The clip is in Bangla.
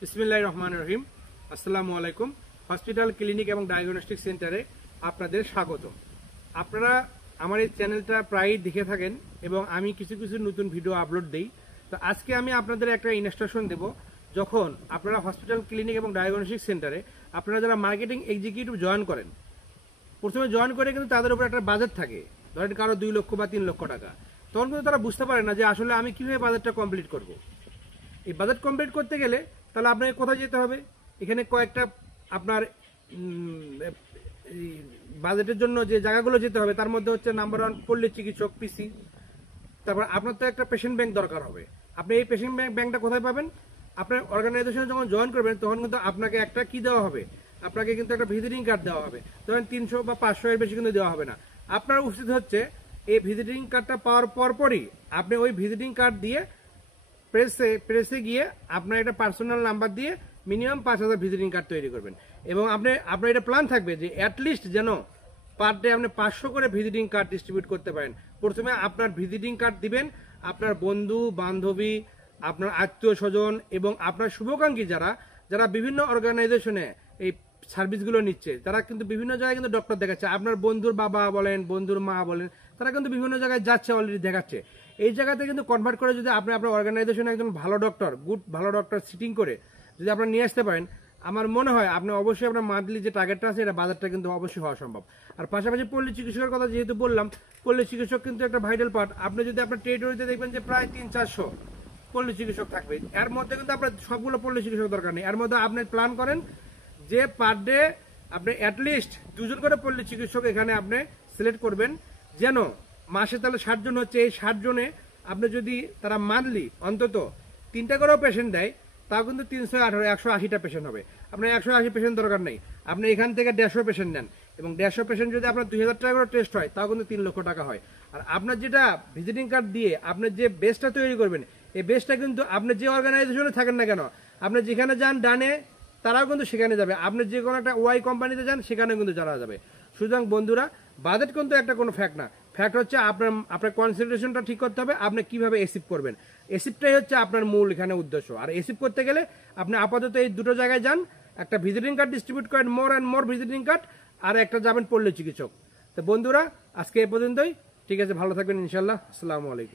বিসমিল্লাহির রহমানির রহিম। আসসালামু আলাইকুম। হসপিটাল ক্লিনিক এবং ডায়াগনস্টিক সেন্টারে আপনাদের স্বাগত। আপনারা আমার এই চ্যানেলটা প্রায়ই দেখে থাকেন এবং আমি কিছু কিছু নতুন ভিডিও আপলোড দিই। তো আজকে আমি আপনাদের একটা ইনস্ট্রাকশন দেব। যখন আপনারা হসপিটাল ক্লিনিক এবং ডায়াগনস্টিক সেন্টারে আপনারা যারা মার্কেটিং এক্সিকিউটিভ জয়েন করেন, প্রথমে জয়েন করে কিন্তু তাদের উপর একটা বাজেট থাকে, ধরেন কারো 2 লক্ষ বা 3 লক্ষ টাকা। তখন কিন্তু তারা বুঝতে পারে না যে আসলে আমি কিভাবে বাজেটটা কমপ্লিট করব। এই বাজেট কমপ্লিট করতে গেলে তাহলে আপনাকে কোথায় যেতে হবে? এখানে কয়েকটা আপনার বাজেটের জন্য যে জায়গাগুলো যেতে হবে তার মধ্যে হচ্ছে নাম্বার 1 পল্লী চিকিৎসক পিসি। তারপর আপনার তো একটা পেশেন্ট ব্যাংক দরকার হবে। আপনি এই পেশেন্ট ব্যাংকটা কোথায় পাবেন? আপনার অর্গানাইজেশনে যখন জয়েন করবেন তখন কিন্তু আপনাকে একটা কি দেওয়া হবে, আপনাকে কিন্তু একটা ভিজিটিং কার্ড দেওয়া হবে। ধরেন 300 বা 500 এর বেশি কিন্তু দেওয়া হবে না। আপনার উচিত হচ্ছে এই ভিজিটিং কার্ডটা পাওয়ার পরপরই আপনি ওই ভিজিটিং কার্ড দিয়ে প্রেসে গিয়ে আপনার একটা পার্সোনাল নাম্বার দিয়ে মিনিমাম 5000 ভিজিটিং কার্ড তৈরি করবেন। এবং আপনার এটা প্ল্যান থাকবে যে অ্যাটলিস্ট যেন পার ডে আপনি 500 করে ভিজিটিং কার্ড ডিস্ট্রিবিউট করতে পারেন। প্রথমে আপনার ভিজিটিং কার্ড দিবেন আপনার বন্ধু বান্ধবী, আপনার আত্মীয় স্বজন এবং আপনার শুভাকাঙ্ক্ষী যারা বিভিন্ন অর্গানাইজেশনে এই সার্ভিসগুলো নিচ্ছে, তারা কিন্তু বিভিন্ন জায়গায় কিন্তু ডক্টর দেখাচ্ছে। আপনার বন্ধুর বাবা বলেন, বন্ধুর মা বলেন, তারা কিন্তু বিভিন্ন জায়গায় যাচ্ছে, অলরেডি দেখাচ্ছে। এই জায়গাতে কিন্তু কনভার্ট করে যদি আপনি আপনার অর্গানাইজেশনে একজন ভালো ডক্টর সিটিং করে যদি আপনারা নিয়ে আসতে পারেন, আমার মনে হয় আপনি অবশ্যই আপনার মান্থলি যে টার্গেটটা আছে এটা বাজারটা কিন্তু অবশ্যই হওয়া সম্ভব। আর পাশাপাশি পল্লী চিকিৎসকের কথা যেহেতু বললাম, পল্লী চিকিৎসক কিন্তু একটা ভাইটাল পার্ট। আপনি যদি আপনার টেরিটরিতে দেখবেন যে প্রায় 300-400 পল্লী চিকিৎসক থাকবে। এর মধ্যে কিন্তু আপনার সবগুলো পল্লী চিকিৎসক দরকার নেই। এর মধ্যে আপনি প্ল্যান করেন যে পার ডে আপনি অ্যাটলিস্ট 2 জন করে পল্লী চিকিৎসক এখানে আপনি সিলেক্ট করবেন, যেন মাসে তাহলে 60 জন হচ্ছে। এই 60 জনে আপনি যদি তারা মান্থলি অন্তত 3টা করেও পেশেন্ট দেয়, তাও কিন্তু 318 180টা পেশেন্ট হবে। আপনার 180 পেশেন্ট দরকার নেই, আপনি এখান থেকে 150 পেশেন্ট নেন এবং 150 পেশেন্ট যদি আপনার 2000 টাকা করে টেস্ট হয়, তাও কিন্তু 3 লক্ষ টাকা হয়। আর আপনার যেটা ভিজিটিং কার্ড দিয়ে আপনি যে বেসটা তৈরি করবেন, এই বেসটা কিন্তু আপনি যে অর্গানাইজেশনে থাকেন না কেন, আপনি যেখানে যান ডানে তারাও কিন্তু সেখানে যাবে। আপনি যে কোনো একটা ওয়াই কোম্পানিতে যান সেখানে কিন্তু যারা যাবে। সুতরাং বন্ধুরা, বাজেট কিন্তু একটা কোনো ফ্যাক্ট না। ফ্যাক্ট হচ্ছে আপনার কনসেন্ট্রেশনটা ঠিক করতে হবে, আপনি কিভাবে এসিভ করবেন। এসিভটাই হচ্ছে আপনার মূল এখানে উদ্দেশ্য। আর এসিভ করতে গেলে আপনি আপাতত এই দুটো জায়গায় যান, একটা ভিজিটিং কার্ড ডিস্ট্রিবিউট করেন, more and more visiting card, আর একটা যাবেন পল্লী চিকিৎসক। তো বন্ধুরা, আজকে এ পর্যন্তই। ঠিক আছে, ভালো থাকবেন ইনশাল্লাহ। আসসালামু আলাইকুম।